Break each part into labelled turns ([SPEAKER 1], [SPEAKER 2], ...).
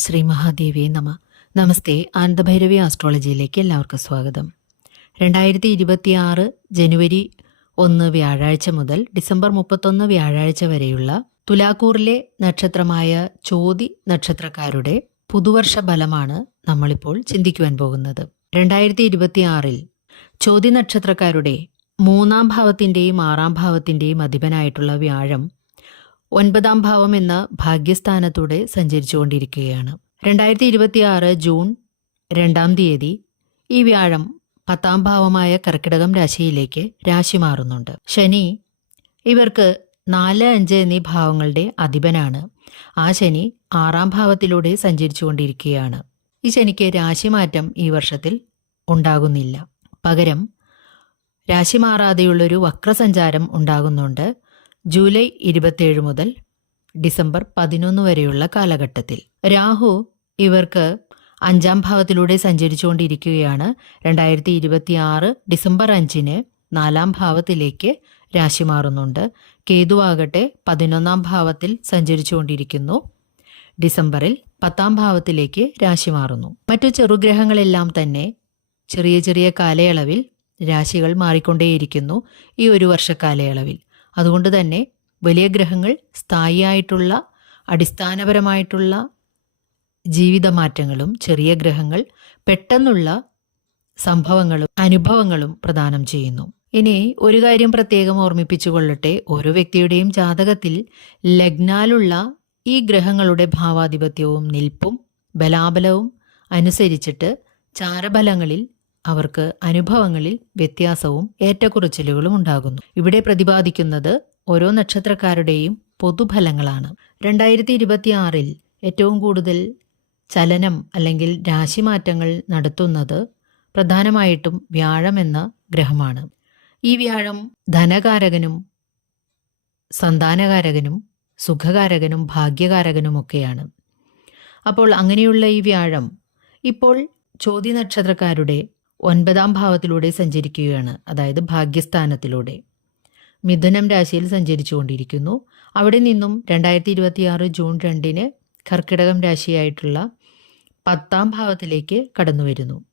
[SPEAKER 1] ശ്രീ മഹാദേവി നമ. നമസ്തേ ആനന്ദഭൈരവി ആസ്ട്രോളജിയിലേക്ക് എല്ലാവർക്കും സ്വാഗതം. രണ്ടായിരത്തി ഇരുപത്തി ആറ് ജനുവരി ഒന്ന് വ്യാഴാഴ്ച മുതൽ ഡിസംബർ മുപ്പത്തൊന്ന് വ്യാഴാഴ്ച വരെയുള്ള തുലാക്കൂറിലെ നക്ഷത്രമായ ചോതി നക്ഷത്രക്കാരുടെ പുതുവർഷ ഫലമാണ് നമ്മളിപ്പോൾ ചിന്തിക്കുവാൻ പോകുന്നത്. രണ്ടായിരത്തി ഇരുപത്തി ആറിൽ ചോതി നക്ഷത്രക്കാരുടെ മൂന്നാം ഭാവത്തിന്റെയും ആറാം ഭാവത്തിന്റെയും അധിപനായിട്ടുള്ള വ്യാഴം ഒൻപതാം ഭാവം എന്ന ഭാഗ്യസ്ഥാനത്തൂടെ സഞ്ചരിച്ചുകൊണ്ടിരിക്കുകയാണ്. രണ്ടായിരത്തി ഇരുപത്തിയാറ് ജൂൺ രണ്ടാം തീയതി ഈ വ്യാഴം പത്താം ഭാവമായ കർക്കിടകം രാശിയിലേക്ക് രാശി മാറുന്നുണ്ട്. ശനി ഇവർക്ക് നാല് അഞ്ച് എന്നീ ഭാവങ്ങളുടെ അധിപനാണ്. ആ ശനി ആറാം ഭാവത്തിലൂടെ സഞ്ചരിച്ചുകൊണ്ടിരിക്കുകയാണ്. ഈ ശനിക്ക് രാശിമാറ്റം ഈ വർഷത്തിൽ ഉണ്ടാകുന്നില്ല. പകരം രാശി മാറാതെയുള്ളൊരു വക്രസഞ്ചാരം ഉണ്ടാകുന്നുണ്ട്. ജൂലൈ ഇരുപത്തിയേഴ് മുതൽ ഡിസംബർ പതിനൊന്ന് വരെയുള്ള കാലഘട്ടത്തിൽ. രാഹു ഇവർക്ക് അഞ്ചാം ഭാവത്തിലൂടെ സഞ്ചരിച്ചുകൊണ്ടിരിക്കുകയാണ്. രണ്ടായിരത്തി ഇരുപത്തി ആറ് ഡിസംബർ അഞ്ചിന് നാലാം ഭാവത്തിലേക്ക് രാശി മാറുന്നുണ്ട്. കേതുവാകട്ടെ പതിനൊന്നാം ഭാവത്തിൽ സഞ്ചരിച്ചുകൊണ്ടിരിക്കുന്നു. ഡിസംബറിൽ പത്താം ഭാവത്തിലേക്ക് രാശി മാറുന്നു. മറ്റു ചെറുഗ്രഹങ്ങളെല്ലാം തന്നെ ചെറിയ ചെറിയ കാലയളവിൽ രാശികൾ മാറിക്കൊണ്ടേയിരിക്കുന്നു. ഈ ഒരു വർഷ കാലയളവിൽ. അതുകൊണ്ട് തന്നെ വലിയ ഗ്രഹങ്ങൾ സ്ഥായിയായിട്ടുള്ള അടിസ്ഥാനപരമായിട്ടുള്ള ജീവിത മാറ്റങ്ങളും ചെറിയ ഗ്രഹങ്ങൾ പെട്ടെന്നുള്ള സംഭവങ്ങളും അനുഭവങ്ങളും പ്രദാനം ചെയ്യുന്നു. ഇനി ഒരു കാര്യം പ്രത്യേകം ഓർമ്മിപ്പിച്ചു കൊള്ളട്ടെ. ഓരോ വ്യക്തിയുടെയും ജാതകത്തിൽ ലഗ്നാലുള്ള ഈ ഗ്രഹങ്ങളുടെ ഭാവാധിപത്യവും നിൽപ്പും ബലാബലവും അനുസരിച്ചിട്ട് ചാരഫലങ്ങളിൽ അവർക്ക് അനുഭവങ്ങളിൽ വ്യത്യാസവും ഏറ്റക്കുറച്ചിലുകളും ഉണ്ടാകുന്നു. ഇവിടെ പ്രതിപാദിക്കുന്നത് ഓരോ നക്ഷത്രക്കാരുടെയും പൊതുഫലങ്ങളാണ്. രണ്ടായിരത്തി ഇരുപത്തിയാറിൽ ഏറ്റവും കൂടുതൽ ചലനം അല്ലെങ്കിൽ രാശിമാറ്റങ്ങൾ നടത്തുന്നത് പ്രധാനമായിട്ടും വ്യാഴം എന്ന ഗ്രഹമാണ്. ഈ വ്യാഴം ധനകാരകനും സന്താനകാരകനും സുഖകാരകനും ഭാഗ്യകാരകനുമൊക്കെയാണ്. അപ്പോൾ അങ്ങനെയുള്ള ഈ വ്യാഴം ഇപ്പോൾ ചോതി നക്ഷത്രക്കാരുടെ ഒൻപതാം ഭാവത്തിലൂടെ സഞ്ചരിക്കുകയാണ്. അതായത് ഭാഗ്യസ്ഥാനത്തിലൂടെ. മിഥുനം രാശിയിൽ സഞ്ചരിച്ചുകൊണ്ടിരിക്കുന്നു. അവിടെ നിന്നും രണ്ടായിരത്തി ഇരുപത്തിയാറ് ജൂൺ രണ്ടിന് കർക്കിടകം രാശിയായിട്ടുള്ള പത്താം ഭാവത്തിലേക്ക് കടന്നു വരുന്നു.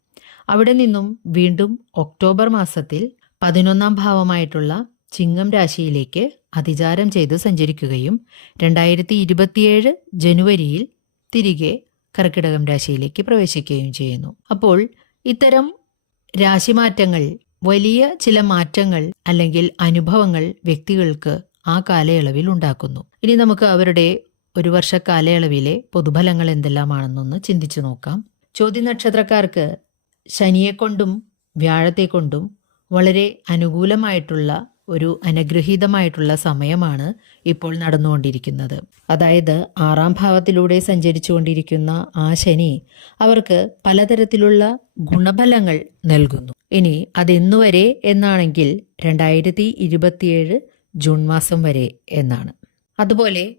[SPEAKER 1] അവിടെ നിന്നും വീണ്ടും ഒക്ടോബർ മാസത്തിൽ പതിനൊന്നാം ഭാവമായിട്ടുള്ള ചിങ്ങം രാശിയിലേക്ക് അതിചാരം ചെയ്ത് സഞ്ചരിക്കുകയും രണ്ടായിരത്തി ഇരുപത്തിയേഴ് ജനുവരിയിൽ തിരികെ കർക്കിടകം രാശിയിലേക്ക് പ്രവേശിക്കുകയും ചെയ്യുന്നു. അപ്പോൾ ഇത്തരം രാശിമാറ്റങ്ങൾ വലിയ ചില മാറ്റങ്ങൾ അല്ലെങ്കിൽ അനുഭവങ്ങൾ വ്യക്തികൾക്ക് ആ കാലയളവിൽ ഉണ്ടാക്കുന്നു. ഇനി നമുക്ക് അവരുടെ ഒരു വർഷ കാലയളവിലെ പൊതുഫലങ്ങൾ എന്തെല്ലാമാണെന്നൊന്ന് ചിന്തിച്ചു നോക്കാം. ചോദ്യ നക്ഷത്രക്കാർക്ക് ശനിയെക്കൊണ്ടും വ്യാഴത്തെക്കൊണ്ടും വളരെ അനുകൂലമായിട്ടുള്ള ഒരു അനുഗ്രഹീതമായിട്ടുള്ള സമയമാണ് ഇപ്പോൾ നടന്നുകൊണ്ടിരിക്കുന്നത്. അതായത് ആറാം ഭാവത്തിലൂടെ സഞ്ചരിച്ചുകൊണ്ടിരിക്കുന്ന ആ ശനി അവർക്ക് പലതരത്തിലുള്ള ഗുണഫലങ്ങൾ നൽകുന്നു. ഇനി അതെന്നുവരെ എന്നാണെങ്കിൽ രണ്ടായിരത്തി ഇരുപത്തിയേഴ് ജൂൺ മാസം വരെ എന്നാണ്. അതുപോലെ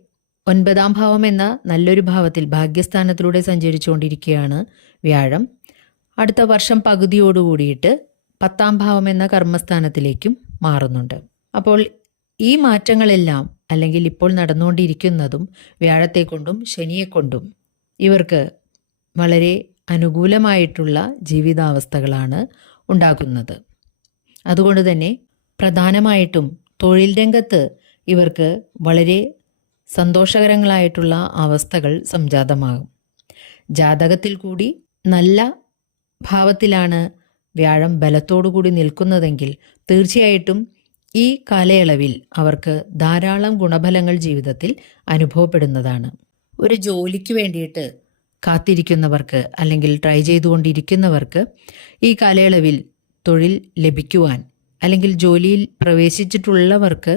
[SPEAKER 1] ഒൻപതാം ഭാവം എന്ന നല്ലൊരു ഭാവത്തിൽ ഭാഗ്യസ്ഥാനത്തിലൂടെ സഞ്ചരിച്ചുകൊണ്ടിരിക്കുകയാണ് വ്യാഴം. അടുത്ത വർഷം പകുതിയോടുകൂടിയിട്ട് പത്താം ഭാവം എന്ന കർമ്മസ്ഥാനത്തിലേക്കും മാറുന്നുണ്ട്. അപ്പോൾ ഈ മാറ്റങ്ങളെല്ലാം അല്ലെങ്കിൽ ഇപ്പോൾ നടന്നുകൊണ്ടിരിക്കുന്നതും വ്യാഴത്തെ കൊണ്ടും ശനിയെ കൊണ്ടും ഇവർക്ക് വളരെ അനുകൂലമായിട്ടുള്ള ജീവിതാവസ്ഥകളാണ് ഉണ്ടാക്കുന്നത് അതുകൊണ്ട് തന്നെ പ്രധാനമായിട്ടും തൊഴിൽ രംഗത്ത് ഇവർക്ക് വളരെ സന്തോഷകരങ്ങളായിട്ടുള്ള അവസ്ഥകൾ സംജാതമാകും. ജാതകത്തിൽ കൂടി നല്ല ഭാവത്തിലാണ് വ്യാഴം ബലത്തോടു കൂടി നിൽക്കുന്നതെങ്കിൽ തീർച്ചയായിട്ടും ഈ കാലയളവിൽ അവർക്ക് ധാരാളം ഗുണഫലങ്ങൾ ജീവിതത്തിൽ അനുഭവപ്പെടുന്നതാണ്. ഒരു ജോലിക്ക് വേണ്ടിയിട്ട് കാത്തിരിക്കുന്നവർക്ക് അല്ലെങ്കിൽ ട്രൈ ചെയ്തുകൊണ്ടിരിക്കുന്നവർക്ക് ഈ കാലയളവിൽ തൊഴിൽ ലഭിക്കുവാൻ അല്ലെങ്കിൽ ജോലിയിൽ പ്രവേശിച്ചിട്ടുള്ളവർക്ക്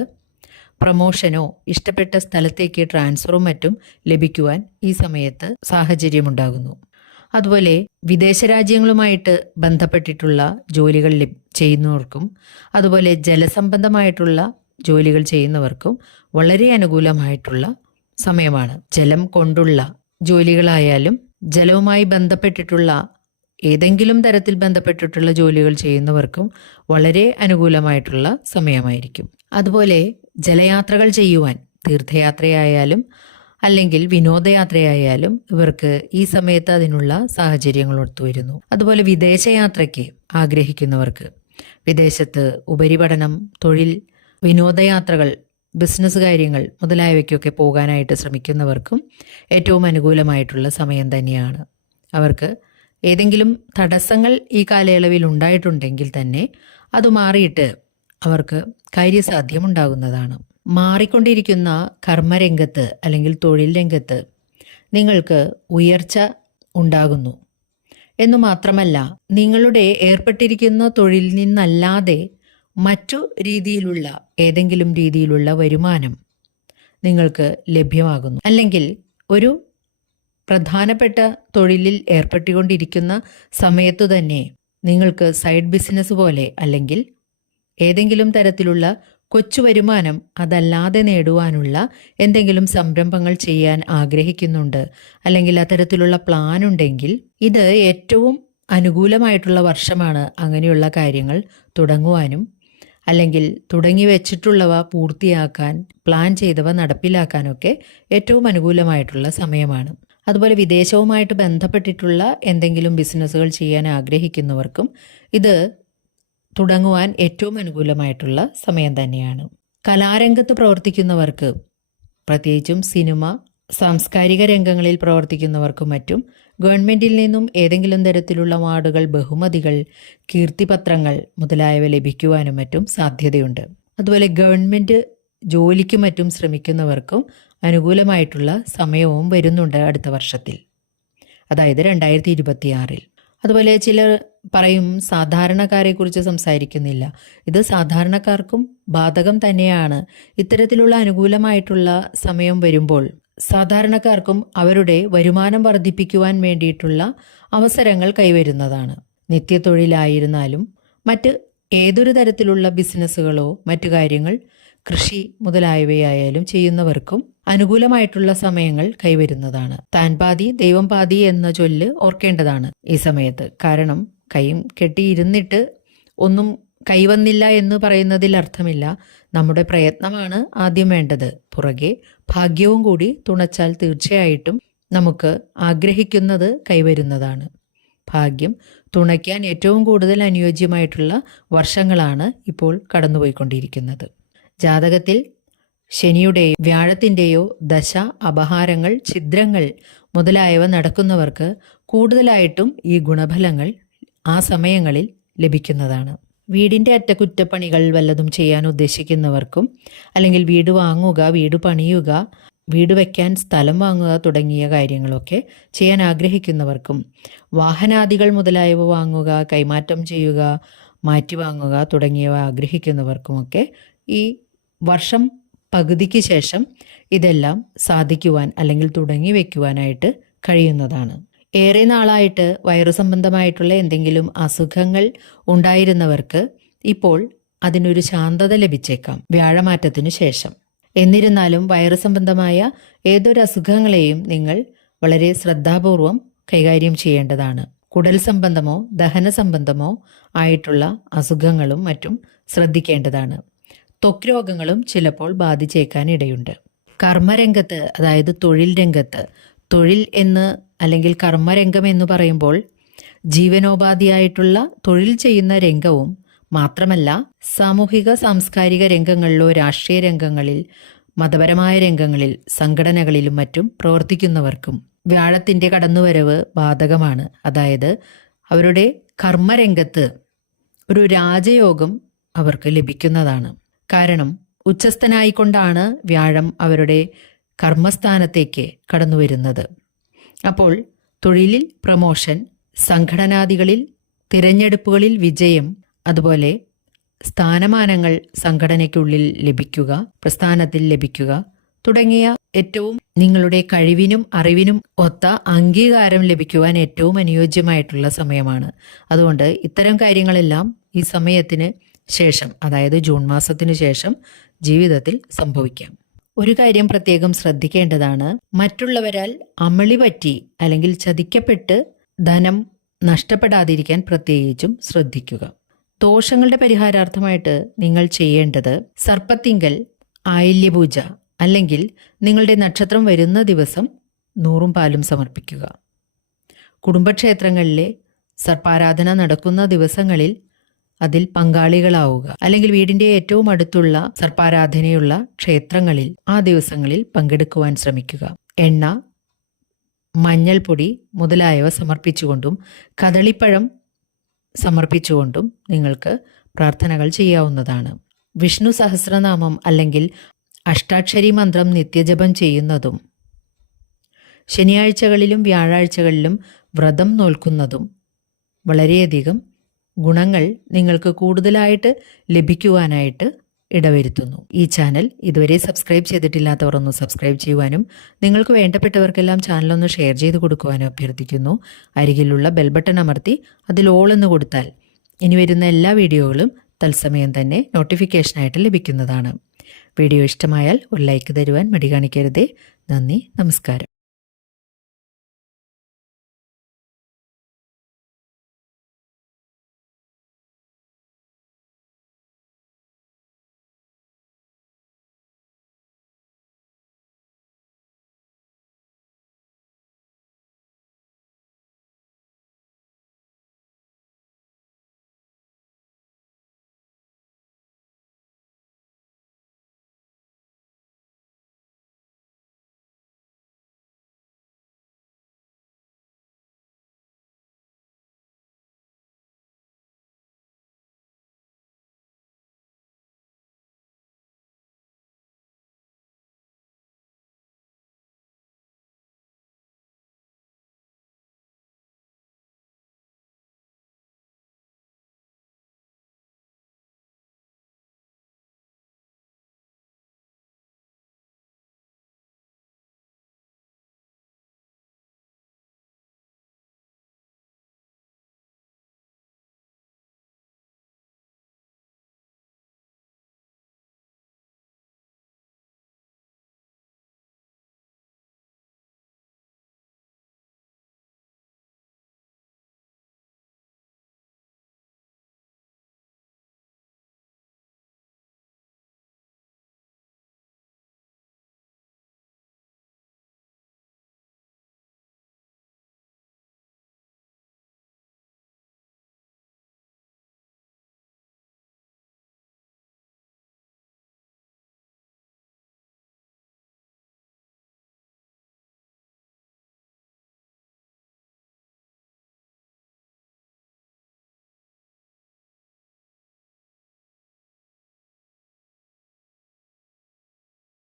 [SPEAKER 1] പ്രമോഷനോ ഇഷ്ടപ്പെട്ട സ്ഥലത്തേക്ക് ട്രാൻസ്ഫറും മറ്റും ലഭിക്കുവാൻ ഈ സമയത്ത് സാഹചര്യമുണ്ടാകുന്നു. അതുപോലെ വിദേശ രാജ്യങ്ങളുമായിട്ട് ബന്ധപ്പെട്ടിട്ടുള്ള ജോലികൾ ചെയ്യുന്നവർക്കും അതുപോലെ ജലസംബന്ധമായിട്ടുള്ള ജോലികൾ ചെയ്യുന്നവർക്കും വളരെ അനുകൂലമായിട്ടുള്ള സമയമാണ്. ജലം കൊണ്ടുള്ള ജോലികളായാലും ജലവുമായി ബന്ധപ്പെട്ടിട്ടുള്ള ഏതെങ്കിലും തരത്തിൽ ബന്ധപ്പെട്ടിട്ടുള്ള ജോലികൾ ചെയ്യുന്നവർക്കും വളരെ അനുകൂലമായിട്ടുള്ള സമയമായിരിക്കും. അതുപോലെ ജലയാത്രകൾ ചെയ്യുവാൻ തീർത്ഥയാത്രയായാലും അല്ലെങ്കിൽ വിനോദയാത്രയായാലും ഇവർക്ക് ഈ സമയത്ത് അതിനുള്ള സാഹചര്യങ്ങൾ ഒത്തുവരുന്നു അതുപോലെ വിദേശയാത്രയ്ക്ക് ആഗ്രഹിക്കുന്നവർക്ക് വിദേശത്ത് ഉപരിപഠനം തൊഴിൽ വിനോദയാത്രകൾ ബിസിനസ് കാര്യങ്ങൾ മുതലായവയ്ക്കൊക്കെ പോകാനായിട്ട് ശ്രമിക്കുന്നവർക്കും ഏറ്റവും അനുകൂലമായിട്ടുള്ള സമയം തന്നെയാണ്. അവർക്ക് ഏതെങ്കിലും തടസ്സങ്ങൾ ഈ കാലയളവിൽ ഉണ്ടായിട്ടുണ്ടെങ്കിൽ തന്നെ അത് മാറിയിട്ട് അവർക്ക് കാര്യസാധ്യമുണ്ടാകുന്നതാണ്. മാറിക്കൊണ്ടിരിക്കുന്ന കർമ്മരംഗത്ത് അല്ലെങ്കിൽ തൊഴിൽ രംഗത്ത് നിങ്ങൾക്ക് ഉയർച്ച ഉണ്ടാകുന്നു. എന്നു മാത്രമല്ല നിങ്ങളുടെ ഏർപ്പെട്ടിരിക്കുന്ന തൊഴിൽ നിന്നല്ലാതെ മറ്റു രീതിയിലുള്ള ഏതെങ്കിലും രീതിയിലുള്ള വരുമാനം നിങ്ങൾക്ക് ലഭ്യമാകുന്നു. അല്ലെങ്കിൽ ഒരു പ്രധാനപ്പെട്ട തൊഴിലിൽ ഏർപ്പെട്ടുകൊണ്ടിരിക്കുന്ന സമയത്തു തന്നെ നിങ്ങൾക്ക് സൈഡ് ബിസിനസ് പോലെ അല്ലെങ്കിൽ ഏതെങ്കിലും തരത്തിലുള്ള കൊച്ചു വരുമാനം അതല്ലാതെ നേടുവാനുള്ള എന്തെങ്കിലും സംരംഭങ്ങൾ ചെയ്യാൻ ആഗ്രഹിക്കുന്നുണ്ട്. അല്ലെങ്കിൽ അത്തരത്തിലുള്ള പ്ലാൻ ഉണ്ടെങ്കിൽ ഇത് ഏറ്റവും അനുകൂലമായിട്ടുള്ള വർഷമാണ് അങ്ങനെയുള്ള കാര്യങ്ങൾ തുടങ്ങുവാനും അല്ലെങ്കിൽ തുടങ്ങി വെച്ചിട്ടുള്ളവ പൂർത്തിയാക്കാൻ പ്ലാൻ ചെയ്തവ നടപ്പിലാക്കാനൊക്കെ ഏറ്റവും അനുകൂലമായിട്ടുള്ള സമയമാണ്. അതുപോലെ വിദേശവുമായിട്ട് ബന്ധപ്പെട്ടിട്ടുള്ള എന്തെങ്കിലും ബിസിനസ്സുകൾ ചെയ്യാൻ ആഗ്രഹിക്കുന്നവർക്കും ഇത് തുടങ്ങുവാൻ ഏറ്റവും അനുകൂലമായിട്ടുള്ള സമയം തന്നെയാണ്. കലാരംഗത്ത് പ്രവർത്തിക്കുന്നവർക്ക് പ്രത്യേകിച്ചും സിനിമ സാംസ്കാരിക രംഗങ്ങളിൽ പ്രവർത്തിക്കുന്നവർക്കും മറ്റും ഗവൺമെന്റിൽ നിന്നും ഏതെങ്കിലും തരത്തിലുള്ള വാർഡുകൾ ബഹുമതികൾ കീർത്തിപത്രങ്ങൾ മുതലായവ ലഭിക്കുവാനും മറ്റും സാധ്യതയുണ്ട്. അതുപോലെ ഗവൺമെന്റ് ജോലിക്ക് മറ്റും ശ്രമിക്കുന്നവർക്കും അനുകൂലമായിട്ടുള്ള സമയവും വരുന്നുണ്ട് അടുത്ത വർഷത്തിൽ. അതായത് രണ്ടായിരത്തി ഇരുപത്തിയാറിൽ. അതുപോലെ ചിലർ പറയും സാധാരണക്കാരെക്കുറിച്ച് സംസാരിക്കുന്നില്ല. ഇത് സാധാരണക്കാർക്കും ബാധകം തന്നെയാണ്. ഇത്തരത്തിലുള്ള അനുകൂലമായിട്ടുള്ള സമയം വരുമ്പോൾ സാധാരണക്കാർക്കും അവരുടെ വരുമാനം വർദ്ധിപ്പിക്കുവാൻ വേണ്ടിയിട്ടുള്ള അവസരങ്ങൾ കൈവരുന്നതാണ്. നിത്യത്തൊഴിലായിരുന്നാലും മറ്റ് ഏതൊരു തരത്തിലുള്ള ബിസിനസ്സുകളോ മറ്റു കാര്യങ്ങൾ കൃഷി മുതലായവയായാലും ചെയ്യുന്നവർക്കും അനുകൂലമായിട്ടുള്ള സമയങ്ങൾ കൈവരുന്നതാണ്. താൻ പാതി ദൈവം പാതി എന്ന ചൊല്ല് ഓർക്കേണ്ടതാണ് ഈ സമയത്ത്. കാരണം കൈയും കെട്ടിയിരുന്നിട്ട് ഒന്നും കൈവന്നില്ല എന്ന് പറയുന്നതിൽ അർത്ഥമില്ല. നമ്മുടെ പ്രയത്നമാണ് ആദ്യം വേണ്ടത്. പുറകെ ഭാഗ്യവും കൂടി തുണച്ചാൽ തീർച്ചയായിട്ടും നമുക്ക് ആഗ്രഹിക്കുന്നത് കൈവരുന്നതാണ്. ഭാഗ്യം തുണയ്ക്കാൻ ഏറ്റവും കൂടുതൽ അനുയോജ്യമായിട്ടുള്ള വർഷങ്ങളാണ് ഇപ്പോൾ കടന്നുപോയിക്കൊണ്ടിരിക്കുന്നത്. ജാതകത്തിൽ ശനിയുടെയോ വ്യാഴത്തിന്റെയോ ദശ അപഹാരങ്ങൾ ഛിദ്രങ്ങൾ മുതലായവ നടക്കുന്നവർക്ക് കൂടുതലായിട്ടും ഈ ഗുണഫലങ്ങൾ ആ സമയങ്ങളിൽ ലഭിക്കുന്നതാണ്. വീടിന്റെ അറ്റകുറ്റപ്പണികൾ വല്ലതും ചെയ്യാൻ ഉദ്ദേശിക്കുന്നവർക്കും അല്ലെങ്കിൽ വീട് വാങ്ങുക വീട് പണിയുക വീട് വയ്ക്കാൻ സ്ഥലം വാങ്ങുക തുടങ്ങിയ കാര്യങ്ങളൊക്കെ ചെയ്യാൻ ആഗ്രഹിക്കുന്നവർക്കും വാഹനാദികൾ മുതലായവ വാങ്ങുക കൈമാറ്റം ചെയ്യുക മാറ്റി വാങ്ങുക തുടങ്ങിയവ ആഗ്രഹിക്കുന്നവർക്കുമൊക്കെ ഈ വർഷം പകുതിക്ക് ശേഷം ഇതെല്ലാം സാധിക്കുവാൻ അല്ലെങ്കിൽ തുടങ്ങി വെക്കുവാനായിട്ട് കഴിയുന്നതാണ്. ഏറെ നാളായിട്ട് വയറു സംബന്ധമായിട്ടുള്ള എന്തെങ്കിലും അസുഖങ്ങൾ ഉണ്ടായിരുന്നവർക്ക് ഇപ്പോൾ അതിനൊരു ശാന്തത ലഭിച്ചേക്കാം. വ്യാഴമാറ്റത്തിനു ശേഷം. എന്നിരുന്നാലും വയറു സംബന്ധമായ ഏതൊരു അസുഖങ്ങളെയും നിങ്ങൾ വളരെ ശ്രദ്ധാപൂർവം കൈകാര്യം ചെയ്യേണ്ടതാണ്. കുടൽ സംബന്ധമോ ദഹന സംബന്ധമോ ആയിട്ടുള്ള അസുഖങ്ങളും മറ്റും ശ്രദ്ധിക്കേണ്ടതാണ്. ത്വക്ക് രോഗങ്ങളും ചിലപ്പോൾ ബാധിച്ചേക്കാൻ ഇടയുണ്ട്. കർമ്മരംഗത്ത് അതായത് തൊഴിൽ രംഗത്ത് തൊഴിൽ എന്ന് അല്ലെങ്കിൽ കർമ്മരംഗം എന്ന് പറയുമ്പോൾ ജീവനോപാധിയായിട്ടുള്ള തൊഴിൽ ചെയ്യുന്ന രംഗവും മാത്രമല്ല സാമൂഹിക സാംസ്കാരിക രംഗങ്ങളിലോ രാഷ്ട്രീയ രംഗങ്ങളിൽ മതപരമായ രംഗങ്ങളിൽ സംഘടനകളിലും മറ്റും പ്രവർത്തിക്കുന്നവർക്കും വ്യാഴത്തിന്റെ കടന്നുവരവ് ബാധകമാണ്. അതായത് അവരുടെ കർമ്മരംഗത്ത് ഒരു രാജയോഗം അവർക്ക് ലഭിക്കുന്നതാണ്. കാരണം ഉച്ചസ്ഥനായിക്കൊണ്ടാണ് വ്യാഴം അവരുടെ കർമ്മസ്ഥാനത്തേക്ക് കടന്നു വരുന്നത് അപ്പോൾ തൊഴിലിൽ പ്രമോഷൻ സംഘടനാദികളിൽ തിരഞ്ഞെടുപ്പുകളിൽ വിജയം അതുപോലെ സ്ഥാനമാനങ്ങൾ സംഘടനയ്ക്കുള്ളിൽ ലഭിക്കുക പ്രസ്ഥാനത്തിൽ ലഭിക്കുക തുടങ്ങിയ ഏറ്റവും നിങ്ങളുടെ കഴിവിനും അറിവിനും ഒത്ത അംഗീകാരം ലഭിക്കുവാൻ ഏറ്റവും അനുയോജ്യമായിട്ടുള്ള സമയമാണ്. അതുകൊണ്ട് ഇത്തരം കാര്യങ്ങളെല്ലാം ഈ സമയത്തിന് ശേഷം അതായത് ജൂൺ മാസത്തിനു ശേഷം ജീവിതത്തിൽ സംഭവിക്കാം. ഒരു കാര്യം പ്രത്യേകം ശ്രദ്ധിക്കേണ്ടതാണ്. മറ്റുള്ളവരാൽ അമളി പറ്റി അല്ലെങ്കിൽ ചതിക്കപ്പെട്ട് ധനം നഷ്ടപ്പെടാതിരിക്കാൻ പ്രത്യേകിച്ചും ശ്രദ്ധിക്കുക. ദോഷങ്ങളുടെ പരിഹാരാർത്ഥമായിട്ട് നിങ്ങൾ ചെയ്യേണ്ടത് സർപ്പത്തിങ്കൽ ആയില്യപൂജ അല്ലെങ്കിൽ നിങ്ങളുടെ നക്ഷത്രം വരുന്ന ദിവസം നൂറും പാലും സമർപ്പിക്കുക. കുടുംബക്ഷേത്രങ്ങളിലെ സർപ്പാരാധന നടക്കുന്ന ദിവസങ്ങളിൽ അതിൽ പങ്കാളികളാവുക. അല്ലെങ്കിൽ വീടിന്റെ ഏറ്റവും അടുത്തുള്ള സർപ്പാരാധനയുള്ള ക്ഷേത്രങ്ങളിൽ ആ ദിവസങ്ങളിൽ പങ്കെടുക്കുവാൻ ശ്രമിക്കുക. എണ്ണ മഞ്ഞൾപ്പൊടി മുതലായവ സമർപ്പിച്ചുകൊണ്ടും കദളിപ്പഴം സമർപ്പിച്ചുകൊണ്ടും നിങ്ങൾക്ക് പ്രാർത്ഥനകൾ ചെയ്യാവുന്നതാണ്. വിഷ്ണു സഹസ്രനാമം അല്ലെങ്കിൽ അഷ്ടാക്ഷരി മന്ത്രം നിത്യജപം ചെയ്യുന്നതും ശനിയാഴ്ചകളിലും വ്യാഴാഴ്ചകളിലും വ്രതം നോൽക്കുന്നതും വളരെയധികം ഗുണങ്ങൾ നിങ്ങൾക്ക് കൂടുതലായിട്ട് ലഭിക്കുവാനായിട്ട് ഇടവരുത്തുന്നു. ഈ ചാനൽ ഇതുവരെ സബ്സ്ക്രൈബ് ചെയ്തിട്ടില്ലാത്തവർ ഒന്ന് സബ്സ്ക്രൈബ് ചെയ്യുവാനും നിങ്ങൾക്ക് വേണ്ടപ്പെട്ടവർക്കെല്ലാം ചാനലൊന്ന് ഷെയർ ചെയ്ത് കൊടുക്കുവാനും അഭ്യർത്ഥിക്കുന്നു. അരികിലുള്ള ബെൽബട്ടൺ അമർത്തി അതിൽ ഓൾ എന്ന് കൊടുത്താൽ ഇനി വരുന്ന എല്ലാ വീഡിയോകളും തത്സമയം തന്നെ നോട്ടിഫിക്കേഷനായിട്ട് ലഭിക്കുന്നതാണ്. വീഡിയോ ഇഷ്ടമായാൽ ഒരു ലൈക്ക് തരുവാൻ മടി കാണിക്കരുതേ. നന്ദി നമസ്കാരം.